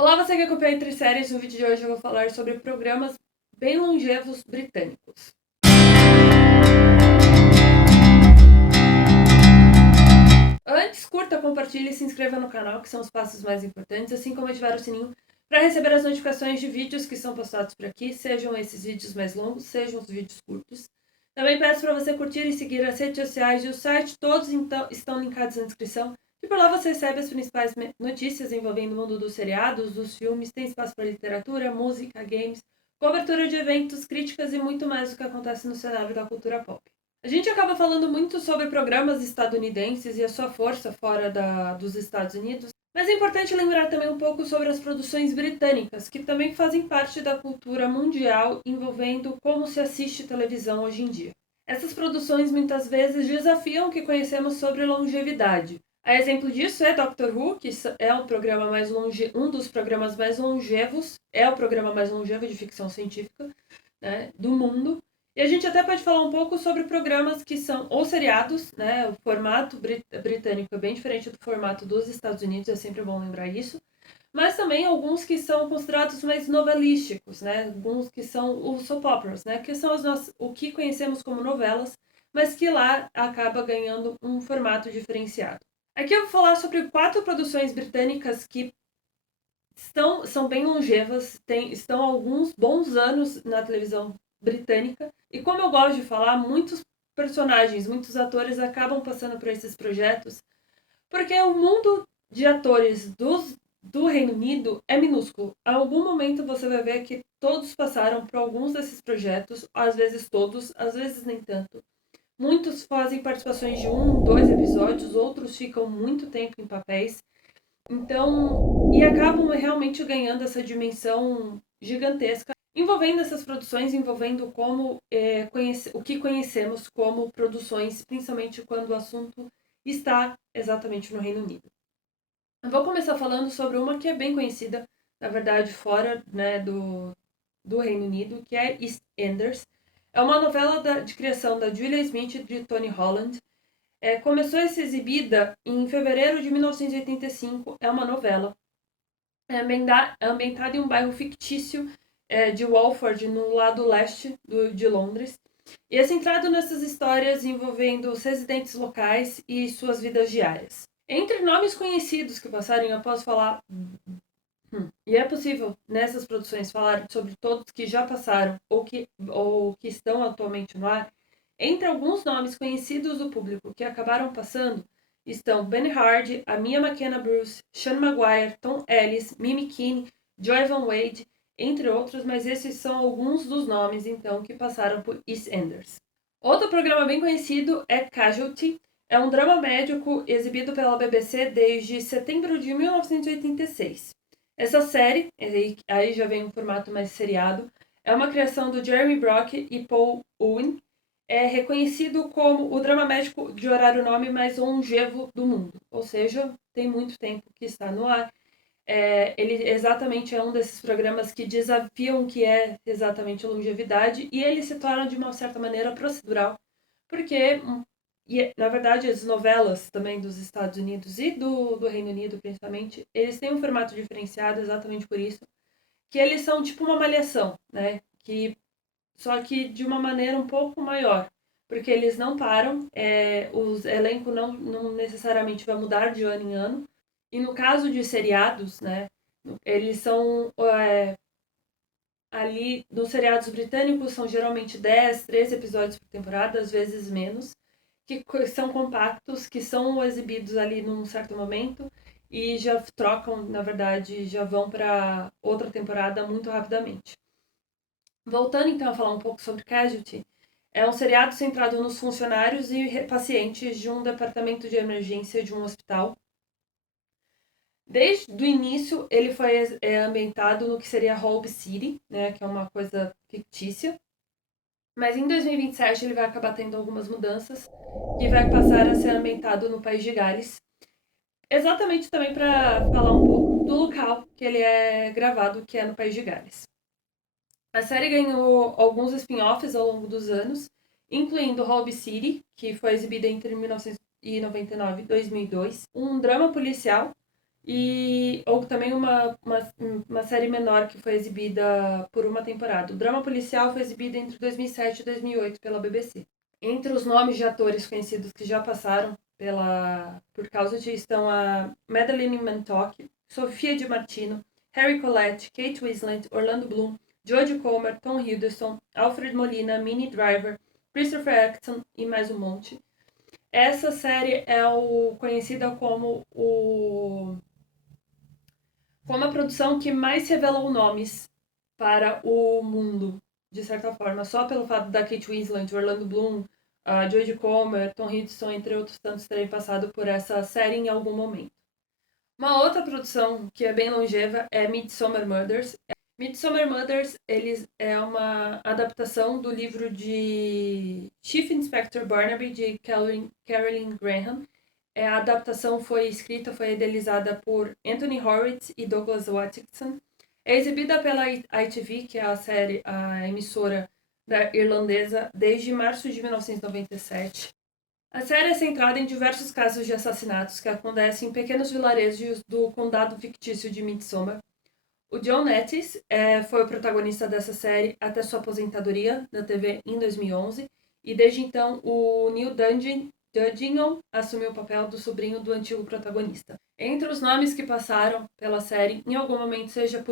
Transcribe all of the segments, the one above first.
Olá, você que acompanha Entre Séries. No vídeo de hoje eu vou falar sobre programas bem longevos britânicos. Antes, curta, compartilhe e se inscreva no canal, que são os passos mais importantes, assim como ativar o sininho para receber as notificações de vídeos que são postados por aqui, sejam esses vídeos mais longos, sejam os vídeos curtos. Também peço para você curtir e seguir as redes sociais e o site, todos então estão linkados na descrição. E por lá você recebe as principais notícias envolvendo o mundo dos seriados, dos filmes, tem espaço para literatura, música, games, cobertura de eventos, críticas e muito mais do que acontece no cenário da cultura pop. A gente acaba falando muito sobre programas estadunidenses e a sua força fora dos Estados Unidos, mas é importante lembrar também um pouco sobre as produções britânicas, que também fazem parte da cultura mundial envolvendo como se assiste televisão hoje em dia. Essas produções muitas vezes desafiam o que conhecemos sobre longevidade. A exemplo disso é Doctor Who, que é um dos programas mais longevos, é o programa mais longevo de ficção científica, né, do mundo. E a gente até pode falar um pouco sobre programas que são ou seriados, né? O formato britânico é bem diferente do formato dos Estados Unidos, é sempre bom lembrar isso. Mas também alguns que são considerados mais novelísticos, né? Alguns que são os soap operas, né? Que são o que conhecemos como novelas, mas que lá acaba ganhando um formato diferenciado. Aqui eu vou falar sobre 4 produções britânicas que são bem longevas, estão há alguns bons anos na televisão britânica. E como eu gosto de falar, muitos personagens, muitos atores acabam passando por esses projetos, porque o mundo de atores do Reino Unido é minúsculo. A algum momento você vai ver que todos passaram por alguns desses projetos, às vezes todos, às vezes nem tanto. Muitos fazem participações de 1, 2 episódios, outros ficam muito tempo em papéis. Então, e acabam realmente ganhando essa dimensão gigantesca, envolvendo essas produções, envolvendo o que conhecemos como produções, principalmente quando o assunto está exatamente no Reino Unido. Eu vou começar falando sobre uma que é bem conhecida, na verdade, fora, né, do Reino Unido, que é EastEnders. É uma novela de criação da Julia Smith e de Tony Holland. Começou a ser exibida em fevereiro de 1985. É uma novela. É ambientada em um bairro fictício de Walford, no lado leste de Londres. E é centrado nessas histórias envolvendo os residentes locais e suas vidas diárias. Entre nomes conhecidos que passaram, eu posso falar. E é possível, nessas produções, falar sobre todos que já passaram ou que estão atualmente no ar. Entre alguns nomes conhecidos do público que acabaram passando estão Ben Hardy, a Mia McKenna Bruce, Sean Maguire, Tom Ellis, Mimi Keane, Joy Van Wade, entre outros, mas esses são alguns dos nomes, então, que passaram por EastEnders. Outro programa bem conhecido é Casualty. É um drama médico exibido pela BBC desde setembro de 1986. Essa série, aí já vem um formato mais seriado, é uma criação do Jeremy Brock e Paul Owen. É reconhecido como o drama médico de horário nome mais longevo do mundo, ou seja, tem muito tempo que está no ar. Ele exatamente é um desses programas que desafiam o que é exatamente longevidade, e ele se torna de uma certa maneira procedural, porque, na verdade, as novelas também dos Estados Unidos e do Reino Unido, principalmente, eles têm um formato diferenciado exatamente por isso, que eles são tipo uma malhação, né? Só que de uma maneira um pouco maior, porque eles não param, os elenco não necessariamente vai mudar de ano em ano, e no caso de seriados, né, eles são ali, nos seriados britânicos, são geralmente 10, 13 episódios por temporada, às vezes menos, que são compactos, que são exibidos ali num certo momento e já trocam, na verdade, já vão para outra temporada muito rapidamente. Voltando então a falar um pouco sobre Casualty, é um seriado centrado nos funcionários e pacientes de um departamento de emergência de um hospital. Desde o início, ele foi ambientado no que seria Holby City, né, que é uma coisa fictícia. Mas em 2027 ele vai acabar tendo algumas mudanças e vai passar a ser ambientado no país de Gales. Exatamente também para falar um pouco do local que ele é gravado, que é no país de Gales. A série ganhou alguns spin-offs ao longo dos anos, incluindo Holby City, que foi exibida entre 1999 e 2002, um drama policial, ou também uma série menor que foi exibida por uma temporada. O drama policial foi exibido entre 2007 e 2008 pela BBC. Entre os nomes de atores conhecidos que já passaram por causa disso estão a Madeline Mantock, Sofia Di Martino, Harry Collette, Kate Winslet, Orlando Bloom, Jodie Comer, Tom Hiddleston, Alfred Molina, Minnie Driver, Christopher Eccleston e mais um monte. Essa série é conhecida como a produção que mais revelou nomes para o mundo, de certa forma, só pelo fato da Kate Winslet, Orlando Bloom, a Jodie Comer, Tom Hiddleston, entre outros tantos, terem passado por essa série em algum momento. Uma outra produção que é bem longeva é Midsomer Murders. Midsomer Murders é uma adaptação do livro de Chief Inspector Barnaby, de Carolyn Graham. A adaptação foi idealizada por Anthony Horowitz e Douglas Watkinson. É exibida pela ITV, que é a emissora irlandesa, desde março de 1997. A série é centrada em diversos casos de assassinatos que acontecem em pequenos vilarejos do condado fictício de Midsomer. O John Nettis foi o protagonista dessa série até sua aposentadoria na TV em 2011, e desde então o Neil Dudgeon assumiu o papel do sobrinho do antigo protagonista. Entre os nomes que passaram pela série, em algum momento, seja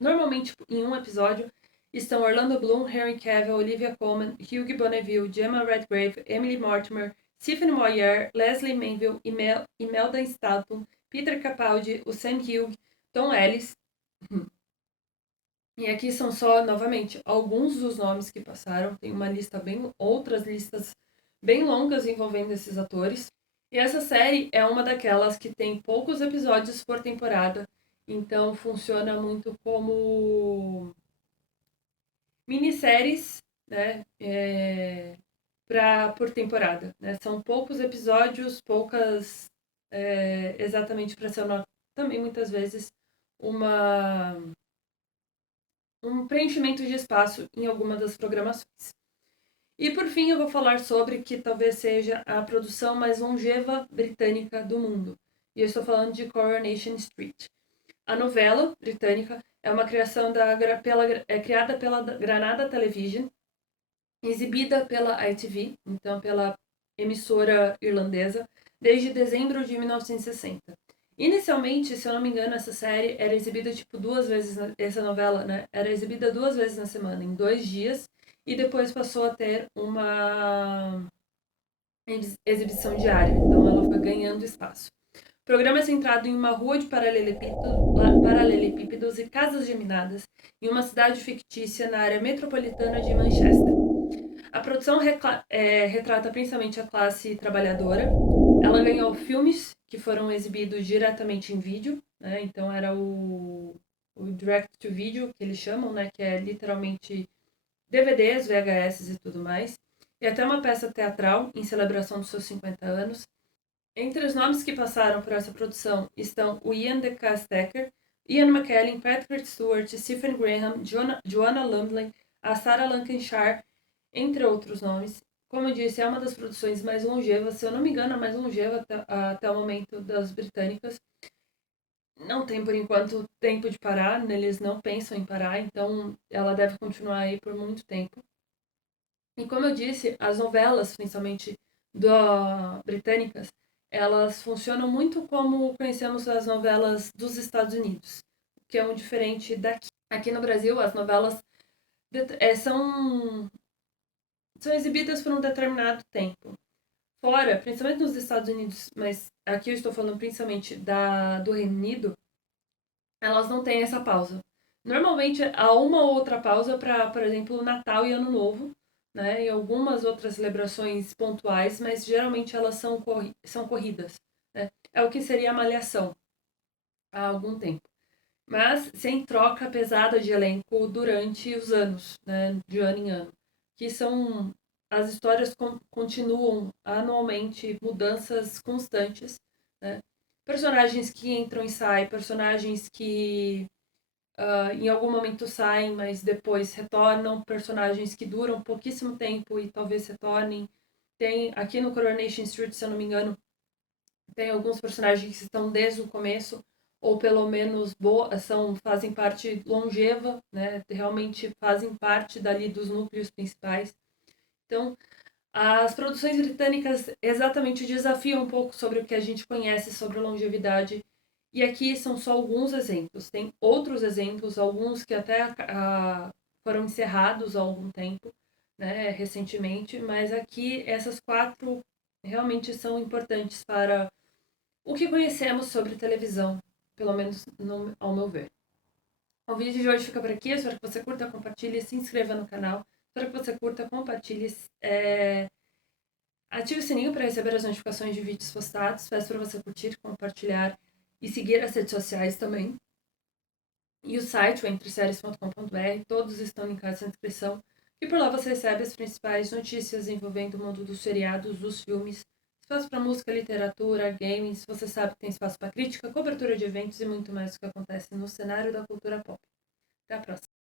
normalmente em um episódio, estão Orlando Bloom, Henry Cavill, Olivia Colman, Hugh Bonneville, Gemma Redgrave, Emily Mortimer, Stephen Moyer, Leslie Manville, Imelda Staunton, Peter Capaldi, o Sam Hugh, Tom Ellis. E aqui são só, novamente, alguns dos nomes que passaram. Tem outras listas bem longas envolvendo esses atores. E essa série é uma daquelas que tem poucos episódios por temporada, então funciona muito como minisséries, né, por temporada. Né? São poucos episódios, exatamente para ser também muitas vezes um preenchimento de espaço em alguma das programações. E por fim eu vou falar sobre que talvez seja a produção mais longeva britânica do mundo. E eu estou falando de Coronation Street. A novela britânica é uma criação criada pela Granada Television, exibida pela ITV, então pela emissora irlandesa, desde dezembro de 1960. Inicialmente, se eu não me engano, essa série era exibida essa novela, né? Era exibida 2 vezes na semana, em 2 dias, e depois passou a ter uma exibição diária. Então ela foi ganhando espaço. O programa é centrado em uma rua de paralelepípedos e casas geminadas em uma cidade fictícia na área metropolitana de Manchester. A produção retrata principalmente a classe trabalhadora. Ela ganhou filmes que foram exibidos diretamente em vídeo, né? Então era o direct to video, que eles chamam, né? Que é literalmente DVDs, VHS e tudo mais. E até uma peça teatral em celebração dos seus 50 anos. Entre os nomes que passaram por essa produção estão o Ian de Castecker, Ian McKellen, Patrick Stewart, Stephen Graham, Joanna Lumley, a Sarah Lancashire, entre outros nomes. Como eu disse, é uma das produções mais longevas, se eu não me engano, a mais longeva até o momento das britânicas. Não tem, por enquanto, tempo de parar, né? Eles não pensam em parar, então ela deve continuar aí por muito tempo. E como eu disse, as novelas, principalmente britânicas, elas funcionam muito como conhecemos as novelas dos Estados Unidos, que é um diferente daqui. Aqui no Brasil, as novelas são exibidas por um determinado tempo. Fora, principalmente nos Estados Unidos, mas aqui eu estou falando principalmente do Reino Unido, elas não têm essa pausa. Normalmente há uma ou outra pausa para, por exemplo, Natal e Ano Novo, né, e algumas outras celebrações pontuais, mas geralmente elas são corridas. Né? É o que seria a Malhação há algum tempo. Mas sem troca pesada de elenco durante os anos, né, de ano em ano. Que são. As histórias continuam anualmente, mudanças constantes. Né? Personagens que entram e saem, personagens que em algum momento saem, mas depois retornam, personagens que duram pouquíssimo tempo e talvez retornem. Tem aqui no Coronation Street, se eu não me engano, Tem alguns personagens que estão desde o começo, ou pelo menos fazem parte longeva, né? Realmente fazem parte dali dos núcleos principais. Então, as produções britânicas exatamente desafiam um pouco sobre o que a gente conhece sobre longevidade. E aqui são só alguns exemplos. Tem outros exemplos, alguns que até foram encerrados há algum tempo, né, recentemente, mas aqui essas quatro realmente são importantes para o que conhecemos sobre televisão, pelo menos ao meu ver. O vídeo de hoje fica por aqui. Eu espero que você curta, compartilhe, se inscreva no canal. Espero que você curta, compartilhe, ative o sininho para receber as notificações de vídeos postados. Peço para você curtir, compartilhar e seguir as redes sociais também. E o site, o entreséries.com.br, todos estão linkados na descrição. E por lá você recebe as principais notícias envolvendo o mundo dos seriados, dos filmes, espaço para música, literatura, games. Você sabe que tem espaço para crítica, cobertura de eventos e muito mais do que acontece no cenário da cultura pop. Até a próxima.